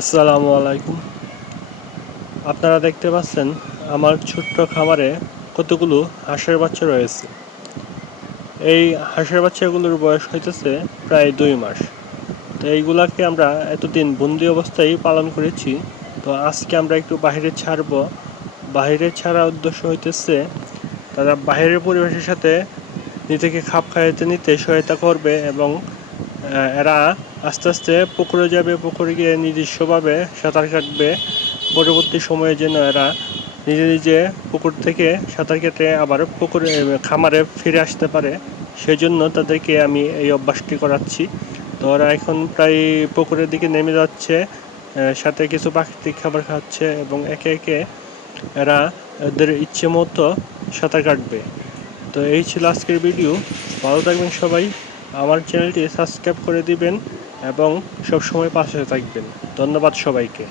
আসসালামু আলাইকুম। আপনারা দেখতে পাচ্ছেন আমার ছোট্ট খামারে কতগুলো হাঁসের বাচ্চা রয়েছে। এই হাঁসের বাচ্চাগুলোর বয়স হইতেছে প্রায় 2 মাস। তো এইগুলাকে আমরা এতদিন বন্দি অবস্থায় পালন করেছি। তো আজকে আমরা একটু বাইরে ছাড়বো। বাইরে ছাড়ার উদ্দেশ্য হইতেছে তারা বাইরের পরিবেশের সাথে নিজেকে খাপ খাইয়ে নিতে সহায়তা করবে এবং এরা আস্তে আস্তে পুকুরে যাবে, পুকুরে গিয়ে নিজস্বভাবে সাঁতার কাটবে। পরবর্তী সময়ে যেন এরা নিজে নিজে পুকুর থেকে সাঁতার কেটে আবার পুকুরে খামারে ফিরে আসতে পারে, সেই জন্য তাদেরকে আমি এই অভ্যাসটি করাচ্ছি। তো ওরা এখন প্রায় পুকুরের দিকে নেমে যাচ্ছে, সাথে কিছু প্রাকৃতিক খাবার খাচ্ছে এবং একে একে এরা এদের ইচ্ছে মতো সাঁতার কাটবে। তো এই ছিল আজকের ভিডিও। ভালো থাকবেন সবাই। আমার চ্যানেলটি সাবস্ক্রাইব করে দিবেন এবং সবসময় পাশে থাকবেন। ধন্যবাদ সবাইকে।